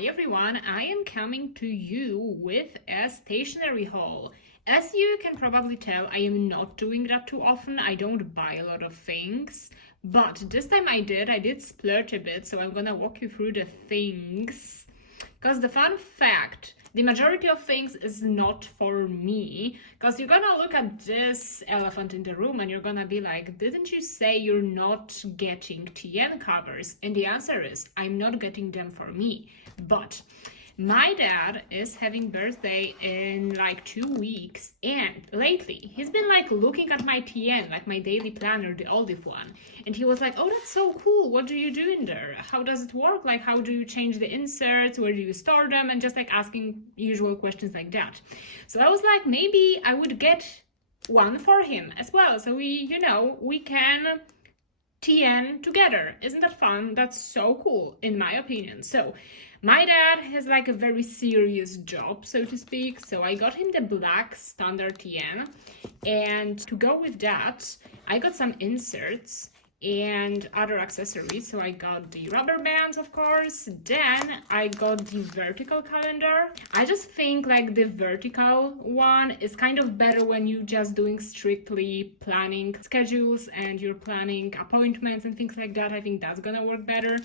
Hi everyone, I am coming to you with a stationery haul. As you can probably tell, I am not doing that too often. I don't buy a lot of things, but this time I did splurge a bit, so I'm gonna walk you through the things. Because the fun fact, the majority of things is not for me. Because you're gonna look at this elephant in the room and you're gonna be like, didn't you say you're not getting TN covers? And the answer is, I'm not getting them for me. But my dad is having birthday in like 2 weeks, and lately he's been like looking at my TN, like my daily planner, the olive one, and he was like, oh, that's so cool, what do you do in there, how does it work, like how do you change the inserts, where do you store them, and just like asking usual questions like that. So I was like, maybe I would get one for him as well, so we can TN together. Isn't that fun? That's so cool, in my opinion. So my dad has like a very serious job, so to speak, so I got him the black standard TN, and to go with that I got some inserts and other accessories. So I got the rubber bands, of course, then I got the vertical calendar. I just think like the vertical one is kind of better when you're just doing strictly planning schedules and you're planning appointments and things like that. I think that's gonna work better.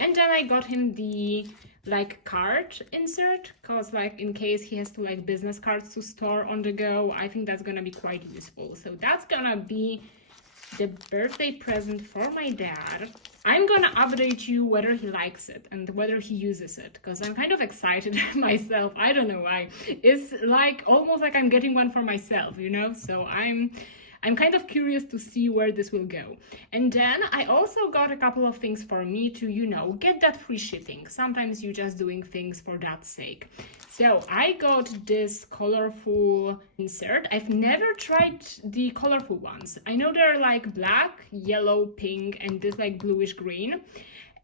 And then I got him the like card insert, because like in case he has to like business cards to store on the go, I think that's gonna be quite useful. So that's gonna be the birthday present for my dad. I'm gonna update you whether he likes it and whether he uses it, because I'm kind of excited myself. I don't know why. It's like almost like I'm getting one for myself, so I'm kind of curious to see where this will go. And then I also got a couple of things for me to, get that free shipping. Sometimes you're just doing things for that sake. So I got this colorful insert. I've never tried the colorful ones. I know they're like black, yellow, pink, and this like bluish green.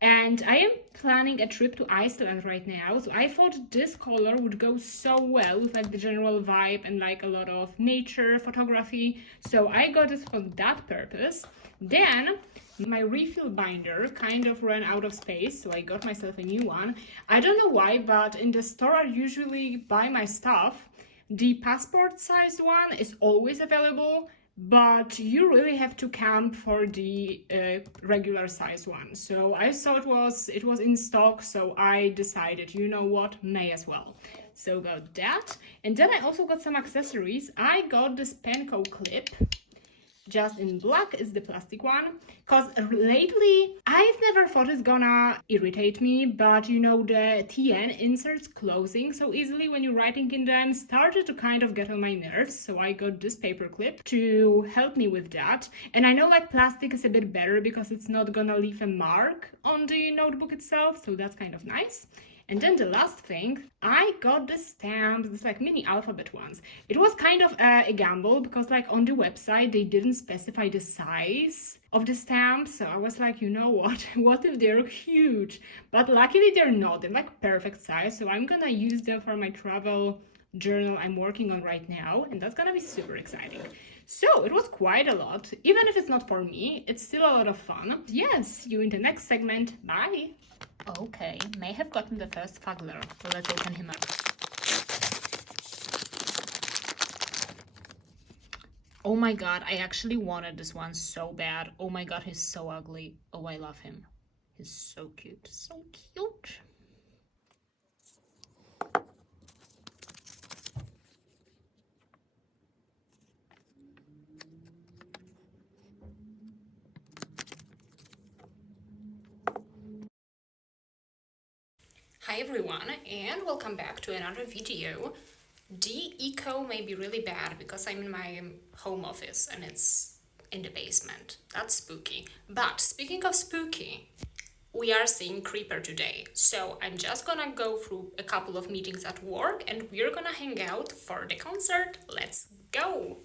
And I am planning a trip to Iceland right now, so I thought this color would go so well with like the general vibe and like a lot of nature photography. So I got it for that purpose. Then my refill binder kind of ran out of space, so I got myself a new one. I don't know why, but in the store I usually buy my stuff. The passport sized one is always available, but you really have to camp for the regular size one. So I saw it was in stock, so I decided, you know what, may as well. So got that. And then I also got some accessories. I got this Penco clip, just in black, is the plastic one, because lately I've never thought it's gonna irritate me, but the TN inserts closing so easily when you're writing in them started to kind of get on my nerves, so I got this paper clip to help me with that. And I know like plastic is a bit better because it's not gonna leave a mark on the notebook itself, so that's kind of nice. And then the last thing, I got the stamps, this like mini alphabet ones. It was kind of a gamble because like on the website they didn't specify the size of the stamps, so I was like, you know what if they're huge? But luckily they're not, they're like perfect size, so I'm gonna use them for my travel journal I'm working on right now, and that's gonna be super exciting. So it was quite a lot. Even if it's not for me, it's still a lot of fun. Yes, see you in the next segment. Bye! Okay, may have gotten the first fuggler, so let's open him up. Oh my god, I actually wanted this one so bad. Oh my god, he's so ugly. Oh, I love him. He's so cute, so cute. Hi everyone, and welcome back to another video. The echo may be really bad because I'm in my home office and it's in the basement. That's spooky. But speaking of spooky, we are seeing Creeper today. So I'm just gonna go through a couple of meetings at work and we're gonna hang out for the concert. Let's go!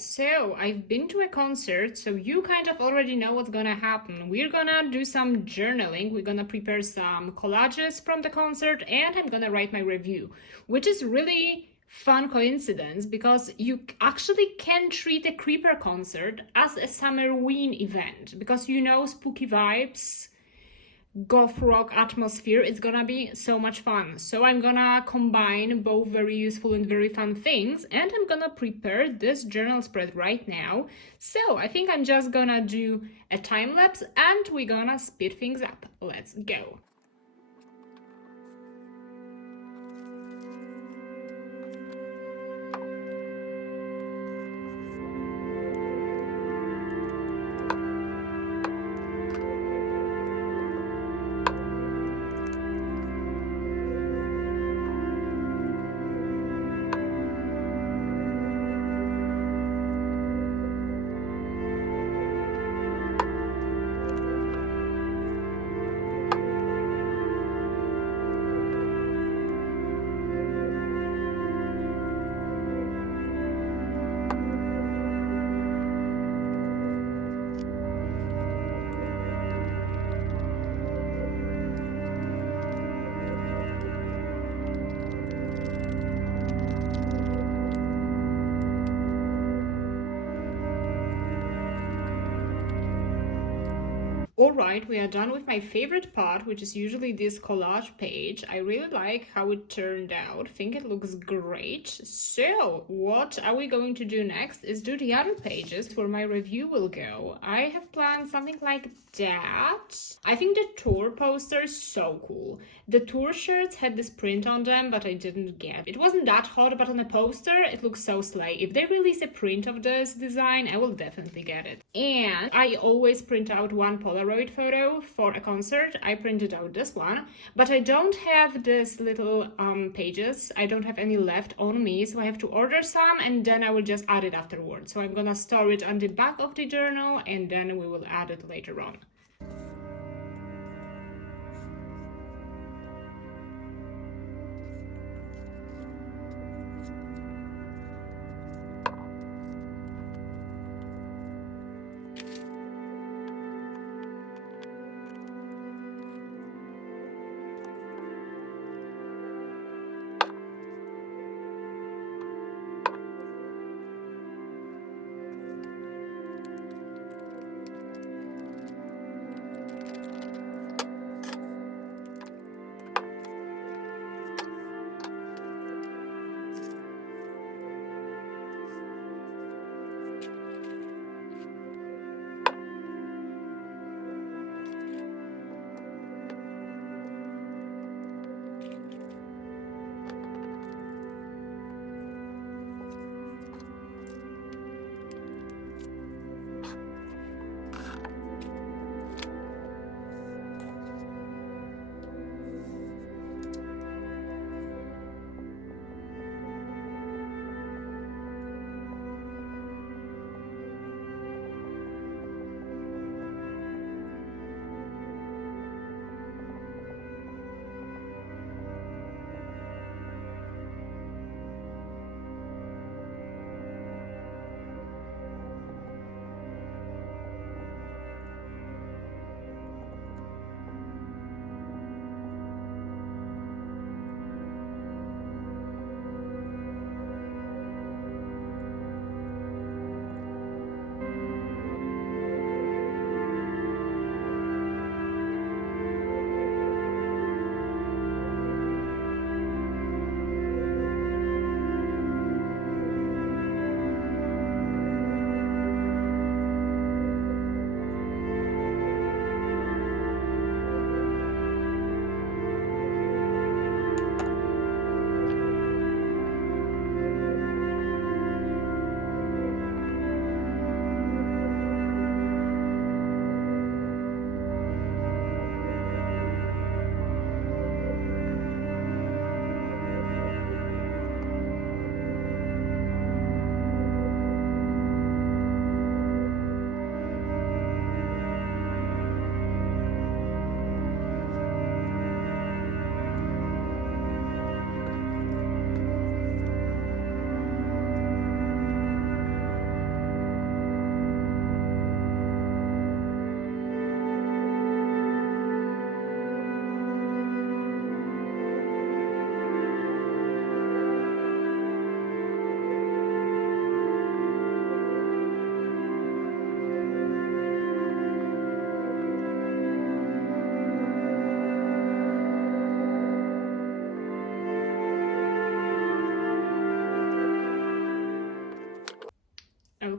so I've been to a concert, so you kind of already know what's gonna happen. We're gonna do some journaling, we're gonna prepare some collages from the concert, and I'm gonna write my review, which is really fun coincidence because you actually can treat a creeper concert as a summerween event because spooky vibes, goth rock atmosphere. It's gonna be so much fun. So I'm gonna combine both very useful and very fun things, and I'm gonna prepare this journal spread right now. So I think I'm just gonna do a time lapse and we're gonna speed things up. Let's go. Alright, we are done with my favorite part, which is usually this collage page. I really like how it turned out. Think it looks great. So, what are we going to do next is do the other pages where my review will go. I have planned something like that. I think the tour poster is so cool. The tour shirts had this print on them, but I didn't get. It wasn't that hot, but on the poster, it looks so slay. If they release a print of this design, I will definitely get it. And I always print out one Polaroid photo for a concert. I printed out this one, but I don't have this little pages. I don't have any left on me, so I have to order some and then I will just add it afterwards. So I'm gonna store it on the back of the journal and then we will add it later on.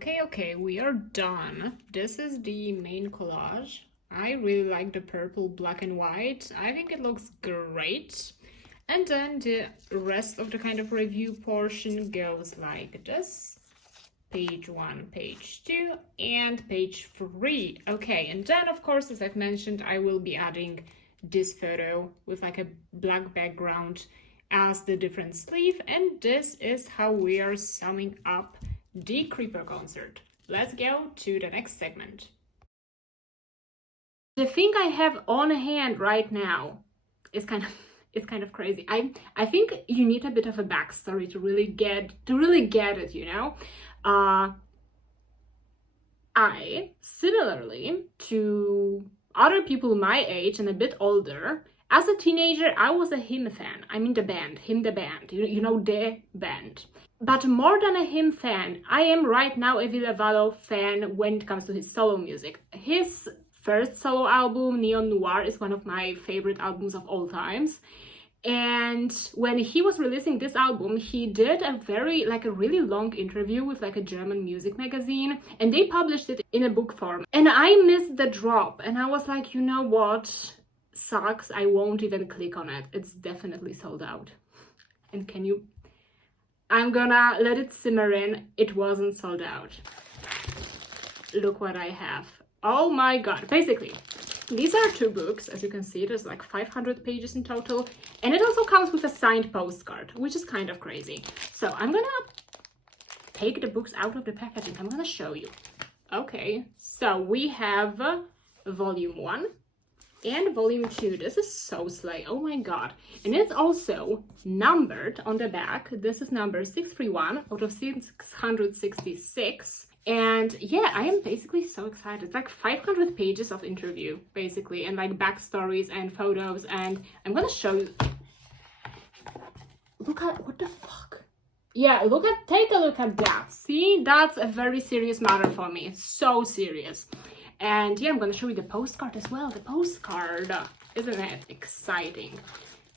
Okay, we are done. This is the main collage. I really like the purple, black and white. I think it looks great. And then the rest of the kind of review portion goes like this. Page 1, page 2, and page 3. Okay, and then of course, as I've mentioned, I will be adding this photo with like a black background as the different sleeve, and this is how we are summing up the Creeper concert. Let's go to the next segment. The thing I have on hand right now is kind of crazy. I think you need a bit of a backstory to really get it, you know. I, similarly to other people my age and a bit older, as a teenager, I was a him fan. I mean the band, him the band, you know, the band. But more than a him fan, I am right now a Valo fan when it comes to his solo music. His first solo album, Neon Noir, is one of my favorite albums of all times. And when he was releasing this album, he did a really long interview with like a German music magazine, and they published it in a book form. And I missed the drop, and I was like, you know what? Sucks, I won't even click on it. It's definitely sold out. And I'm gonna let it simmer in. It wasn't sold out. Look what I have. Oh my god. Basically, these are 2 books. As you can see, there's like 500 pages in total. And it also comes with a signed postcard, which is kind of crazy. So I'm gonna take the books out of the packaging. I'm gonna show you. Okay, so we have volume 1 and volume 2. This is so slay. Oh my god. And it's also numbered on the back. This is number 631 out of 666. And yeah, I am basically so excited. It's like 500 pages of interview, basically, and like backstories and photos. And I'm gonna show you. Look at, what the fuck? Yeah, take a look at that. See, that's a very serious matter for me. So serious. And yeah, I'm gonna show you the postcard as well. The postcard, isn't it exciting?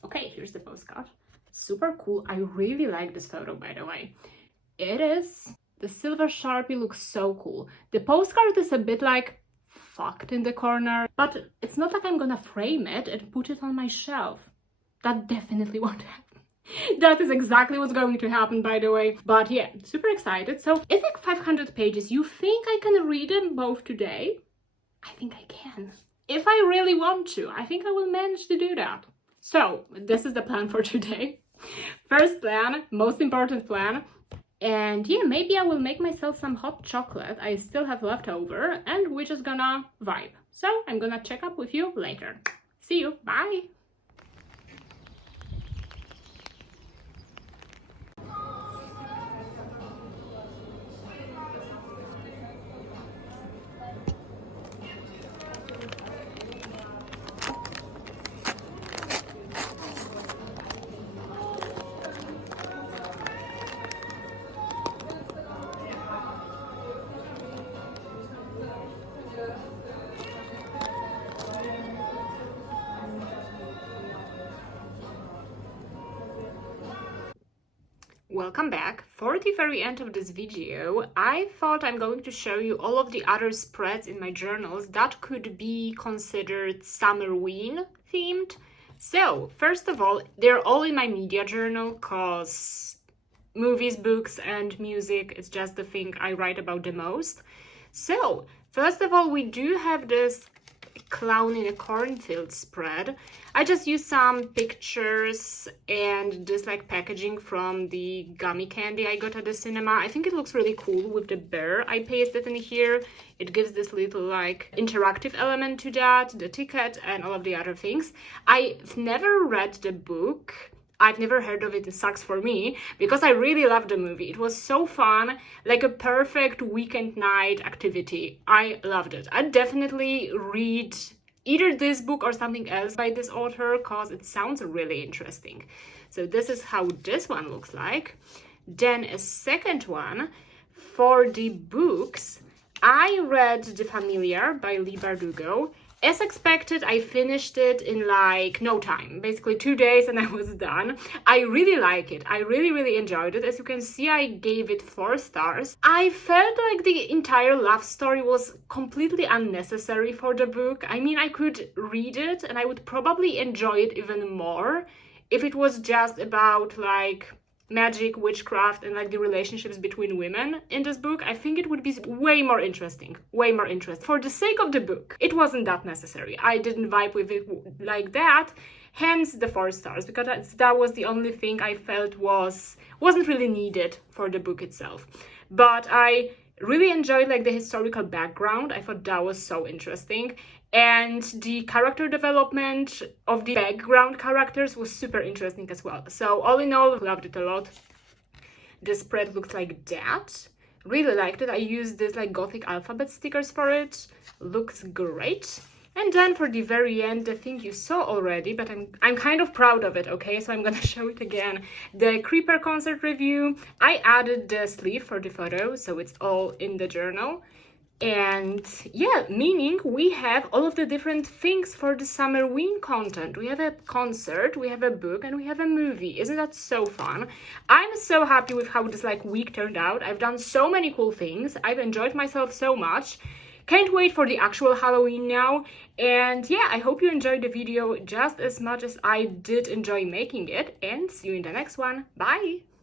Okay, here's the postcard. Super cool. I really like this photo, by the way. It is, the silver Sharpie looks so cool. The postcard is a bit like fucked in the corner, but it's not like I'm gonna frame it and put it on my shelf. That definitely won't happen. That is exactly what's going to happen, by the way. But yeah, super excited. So it's like 500 pages. You think I can read them both today? I think I can. If I really want to, I think I will manage to do that. So this is the plan for today. First plan, most important plan. And yeah, maybe I will make myself some hot chocolate I still have left over, and we're just gonna vibe. So I'm gonna check up with you later. See you, bye! Welcome back. For the very end of this video, I thought I'm going to show you all of the other spreads in my journals that could be considered summerween themed. So, first of all, they're all in my media journal because movies, books, and music is just the thing I write about the most. So, first of all, we do have this clown in a cornfield spread. I just used some pictures and this like packaging from the gummy candy I got at the cinema. I think it looks really cool with the bear I pasted in here. It gives this little like interactive element to that, the ticket and all of the other things. I've never read the book. I've never heard of it. It sucks for me because I really loved the movie. It was so fun, like a perfect weekend night activity. I loved it. I'd definitely read either this book or something else by this author because it sounds really interesting. So this is how this one looks like. Then a second one for the books. I read The Familiar by Leigh Bardugo, As expected, I finished it in like no time, basically 2 days, and I was done. I really like it. I really enjoyed it. As you can see, I gave it 4 stars. I felt like the entire love story was completely unnecessary for the book. I mean, I could read it and I would probably enjoy it even more if it was just about like magic, witchcraft, and like the relationships between women in this book. I think it would be way more interesting. For the sake of the book, it wasn't that necessary. I didn't vibe with it like that, hence the 4 stars, because that was the only thing I felt wasn't really needed for the book itself. But I really enjoyed like the historical background. I thought that was so interesting, and the character development of the background characters was super interesting as well. So all in all, loved it a lot. The spread looks like that. Really liked it. I used this like gothic alphabet stickers for it. Looks great. And then for the very end, the thing you saw already, but I'm kind of proud of it, okay? So I'm gonna show it again. The Creeper concert review. I added the sleeve for the photo, so it's all in the journal. And yeah, meaning we have all of the different things for the summerween content. We have a concert, we have a book, and we have a movie. Isn't that so fun? I'm so happy with how this like week turned out. I've done so many cool things. I've enjoyed myself so much. Can't wait for the actual Halloween now. And yeah, I hope you enjoyed the video just as much as I did enjoy making it, and see you in the next one. Bye!